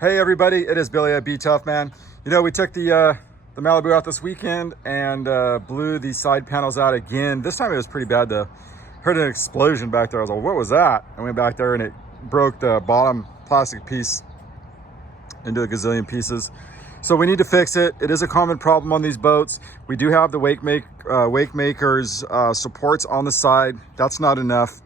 Hey everybody, it is Billy at BTUFF, man. You know, we took the Malibu out this weekend and blew the side panels out again. This time it was pretty bad though. Heard an explosion back there. I was like, what was that? I went back there and it broke the bottom plastic piece into a gazillion pieces. So we need to fix it. It is a common problem on these boats. We do have the wake makers supports on the side. That's not enough.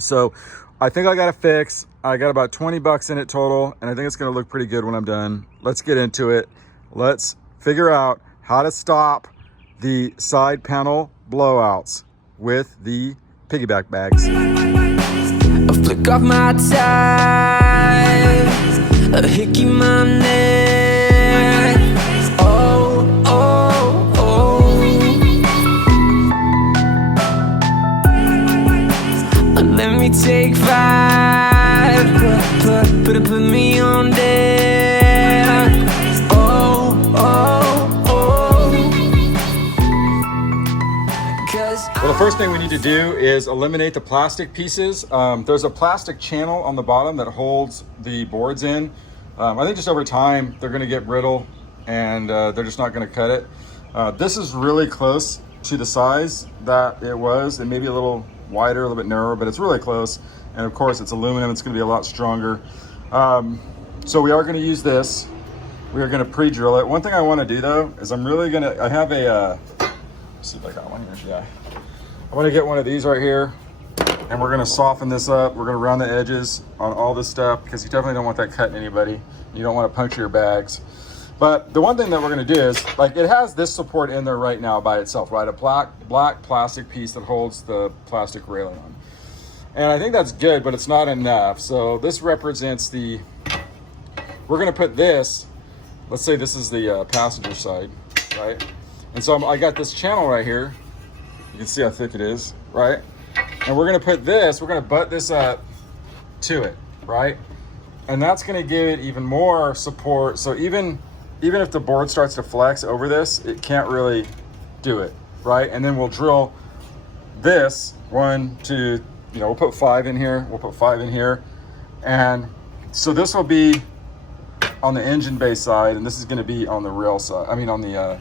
So I think I got to fix. I got about 20 bucks in it total, and I think it's going to look pretty good when I'm done. Let's get into it. Let's figure out how to stop the side panel blowouts with the piggyback bags. A flick off my tie, a hickey my neck. Oh, oh, oh. Let me take 5. Put me on deck. Oh, oh, oh. Well, the first thing we need to do is eliminate the plastic pieces. There's a plastic channel on the bottom that holds the boards in. I think just over time, they're gonna get brittle and they're just not gonna cut it. This is really close to the size that it was. It may be a little wider, a little bit narrower, but it's really close. And of course, it's aluminum. It's going to be a lot stronger. So we are going to use this. We are going to pre-drill it. One thing I want to do though is I'm really going to. I have a. Let's see if I got one here. Yeah, I'm going to get one of these right here, and we're going to soften this up. We're going to round the edges on all this stuff because you definitely don't want that cutting anybody. You don't want to puncture your bags. But the one thing that we're going to do is, like, it has this support in there right now by itself, right? A black plastic piece that holds the plastic railing on. And I think that's good, but it's not enough. So this represents the, we're gonna put this, let's say this is the passenger side, right? And so I got this channel right here. You can see how thick it is, right? And we're gonna put this, we're gonna butt this up to it, right? And that's gonna give it even more support. So even if the board starts to flex over this, it can't really do it, right? And then we'll drill this 1, 2, you know, we'll put 5 in here, we'll put 5 in here. And so this will be on the engine bay side, and this is gonna be on the rail side, I mean on the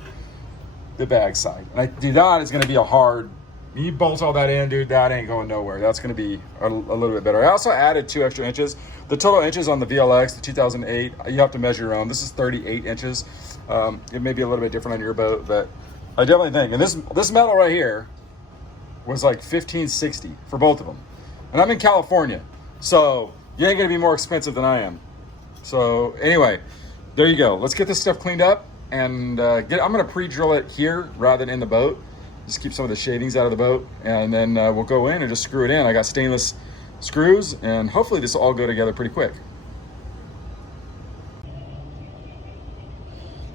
bag side. And I do that, it's gonna be a hard, you bolt all that in, dude, that ain't going nowhere. That's gonna be a little bit better. I also added 2 extra inches. The total inches on the VLX, the 2008, you have to measure your own. This is 38 inches. It may be a little bit different on your boat, but I definitely think, and this metal right here, was like $15.60 for both of them. And I'm in California, so you ain't gonna be more expensive than I am. So anyway, there you go. Let's get this stuff cleaned up and I'm gonna pre-drill it here rather than in the boat. Just keep some of the shavings out of the boat, and then we'll go in and just screw it in. I got stainless screws, and hopefully this will all go together pretty quick.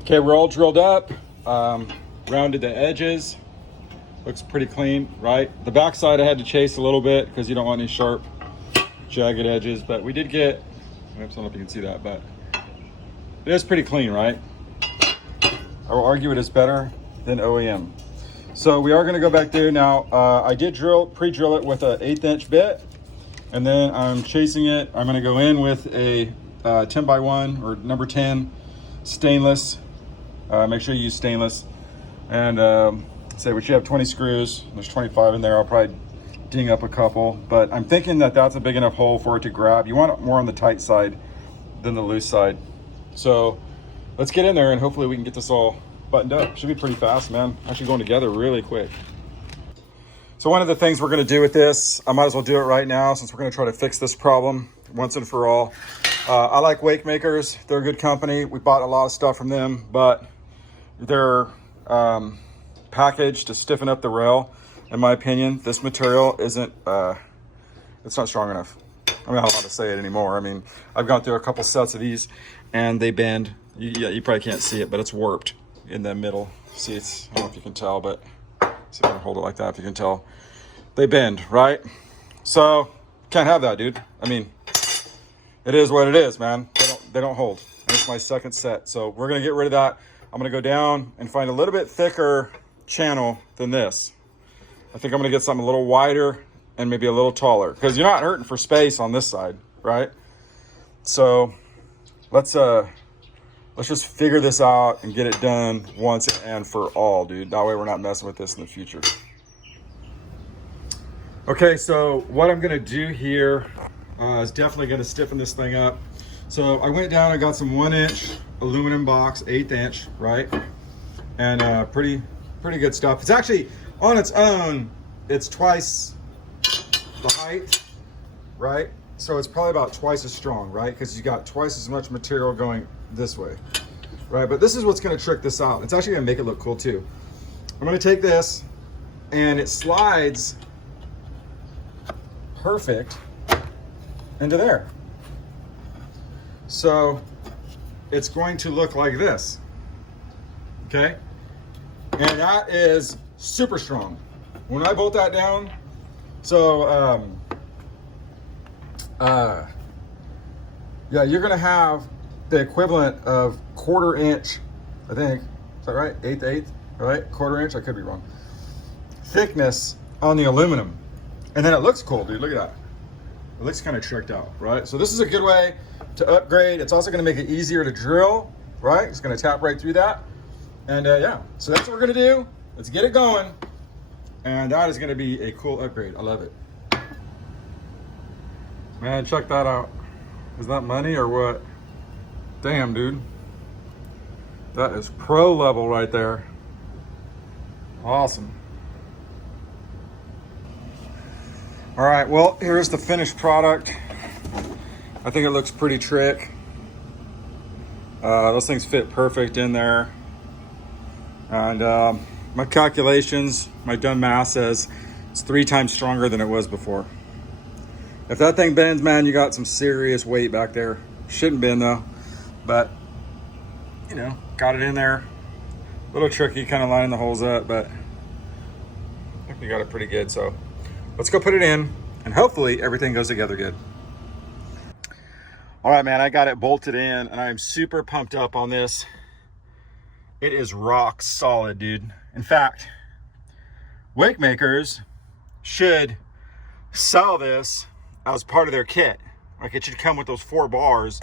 Okay, we're all drilled up, rounded the edges. Looks pretty clean, right? The back side I had to chase a little bit because you don't want any sharp, jagged edges, but we did get, I don't know if you can see that, but it is pretty clean, right? I will argue it is better than OEM. So we are gonna go back there now. I did pre-drill it with an 1/8 inch bit, and then I'm chasing it. I'm gonna go in with a 10x1 or number 10 stainless. Make sure you use stainless. And say we should have 20 screws. There's 25 in there. I'll probably ding up a couple, but I'm thinking that that's a big enough hole for it to grab. You want it more on the tight side than the loose side. So let's get in there and hopefully we can get this all buttoned up. Should be pretty fast, man. Actually going together really quick. So one of the things we're gonna do with this, I might as well do it right now since we're gonna try to fix this problem once and for all. I like Wake Makers. They're a good company. We bought a lot of stuff from them, but they're packaged to stiffen up the rail. In my opinion, this material isn't, it's not strong enough. I'm not allowed to say it anymore. I mean, I've gone through a couple sets of these and they bend. You probably can't see it, but it's warped in the middle. See, I don't know if you can tell, but see if I can hold it like that, if you can tell. They bend, right? So, can't have that, dude. I mean, it is what it is, man. They don't hold. And it's my second set. So we're gonna get rid of that. I'm gonna go down and find a little bit thicker channel than this. I think I'm gonna get something a little wider and maybe a little taller because you're not hurting for space on this side, right? So let's just figure this out and get it done once and for all, dude. That way we're not messing with this in the future. Okay, so what I'm gonna do here is definitely gonna stiffen this thing up. So I went down and got some 1-inch aluminum box, 1/8 inch, right? And pretty good stuff. It's actually, on its own, it's twice the height, right? So it's probably about twice as strong, right? Because you got twice as much material going this way, right? But this is what's gonna trick this out. It's actually gonna make it look cool too. I'm gonna take this, and it slides perfect into there. So it's going to look like this, okay? And that is super strong. When I bolt that down, so yeah, you're gonna have the equivalent of 1/4 inch, I think, is that right? 1/8, right? 1/4 inch, I could be wrong. Thickness on the aluminum. And then it looks cool, dude, look at that. It looks kind of tricked out, right? So this is a good way to upgrade. It's also gonna make it easier to drill, right? It's gonna tap right through that. And yeah, so that's what we're gonna do. Let's get it going. And that is gonna be a cool upgrade. I love it. Man, check that out. Is that money or what? Damn, dude. That is pro level right there. Awesome. All right, well, here's the finished product. I think it looks pretty trick. Those things fit perfect in there. And my calculations, my done math says it's 3 times stronger than it was before. If that thing bends, man, you got some serious weight back there. Shouldn't bend though, but you know, got it in there. A little tricky kind of lining the holes up, but I think we got it pretty good. So let's go put it in and hopefully everything goes together good. All right, man, I got it bolted in and I'm super pumped up on this. It is rock solid, dude. In fact, wake makers should sell this as part of their kit. Like, it should come with those 4 bars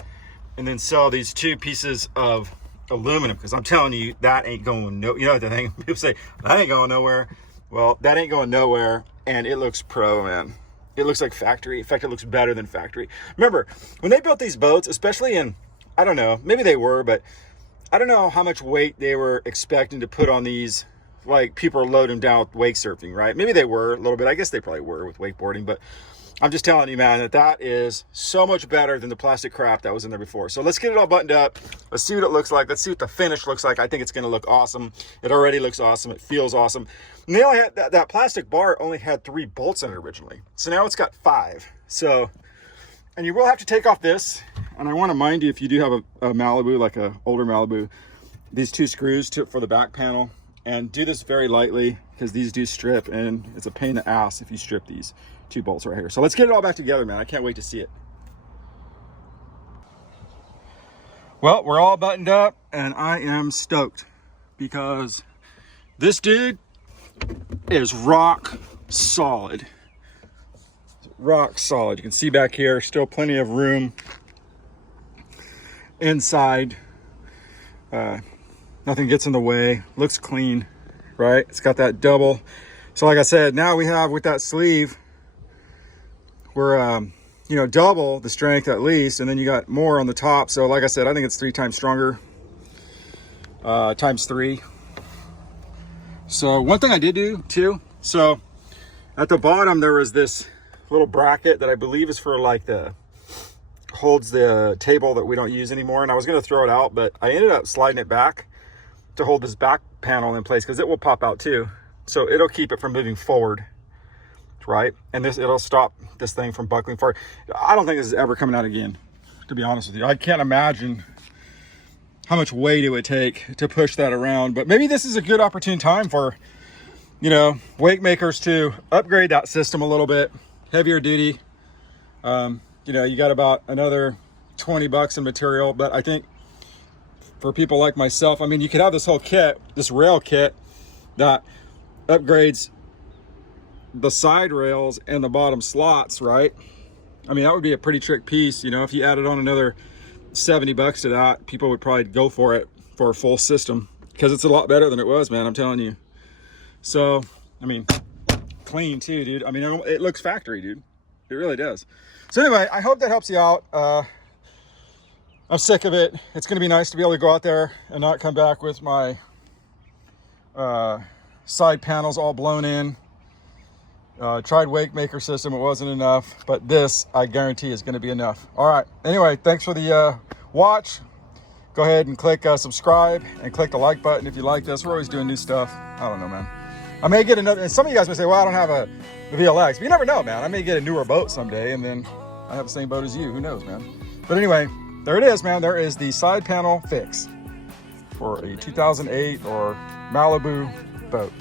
and then sell these 2 pieces of aluminum, because I'm telling you, that ain't going no, you know the thing, people say that ain't going nowhere. Well, that ain't going nowhere, and it looks pro, man. It looks like factory. In fact, it looks better than factory. Remember, when they built these boats, especially in, I don't know, maybe they were, but I don't know how much weight they were expecting to put on these. Like, people are loading down with wake surfing, right? Maybe they were a little bit. I guess they probably were with wakeboarding, but I'm just telling you, man, that is so much better than the plastic crap that was in there before. So let's get it all buttoned up. Let's see what it looks like. Let's see what the finish looks like. I think it's going to look awesome. It already looks awesome. It feels awesome. And they only had that plastic bar only had 3 bolts in it originally. So now it's got 5. So, and you will have to take off this. And I want to mind you, if you do have a Malibu, like a older Malibu, these 2 screws for the back panel, and do this very lightly because these do strip, and it's a pain in the ass if you strip these 2 bolts right here. So let's get it all back together, man. I can't wait to see it. Well, we're all buttoned up and I am stoked because this dude is rock solid. Rock solid. You can see back here, still plenty of room inside. Nothing gets in the way. Looks clean, right? It's got that double. So like I said, now we have with that sleeve, we're you know, double the strength at least, and then you got more on the top. So like I said, I think it's 3 times stronger, times 3. So one thing I did do too, so at the bottom there was this little bracket that I believe is for like holds the table that we don't use anymore, and I was going to throw it out, but I ended up sliding it back to hold this back panel in place because it will pop out too. So it'll keep it from moving forward, right? And it'll stop this thing from buckling forward. I don't think this is ever coming out again, to be honest with you. I can't imagine how much weight it would take to push that around, but maybe this is a good opportune time for, you know, wake makers to upgrade that system a little bit, heavier duty. You know, you got about another 20 bucks in material, but I think for people like myself, I mean, you could have this whole kit, this rail kit that upgrades the side rails and the bottom slots, right? I mean, that would be a pretty trick piece, you know, if you added on another $70 to that, people would probably go for it for a full system because it's a lot better than it was, man. I'm telling you. So, I mean, clean too, dude. I mean, it looks factory, dude. It really does. So anyway, I hope that helps you out. I'm sick of it. It's going to be nice to be able to go out there and not come back with my side panels all blown in. Tried wake maker system, it wasn't enough, but this I guarantee is going to be enough. All right, anyway, thanks for the watch. Go ahead and click subscribe and click the like button if you like this. We're always doing new stuff. I don't know, man. I may get another, and some of you guys may say, well, I don't have a VLX, but you never know, man. I may get a newer boat someday and then I have the same boat as you. Who knows, man? But anyway, there it is, man. There is the side panel fix for a 2008 or Malibu boat.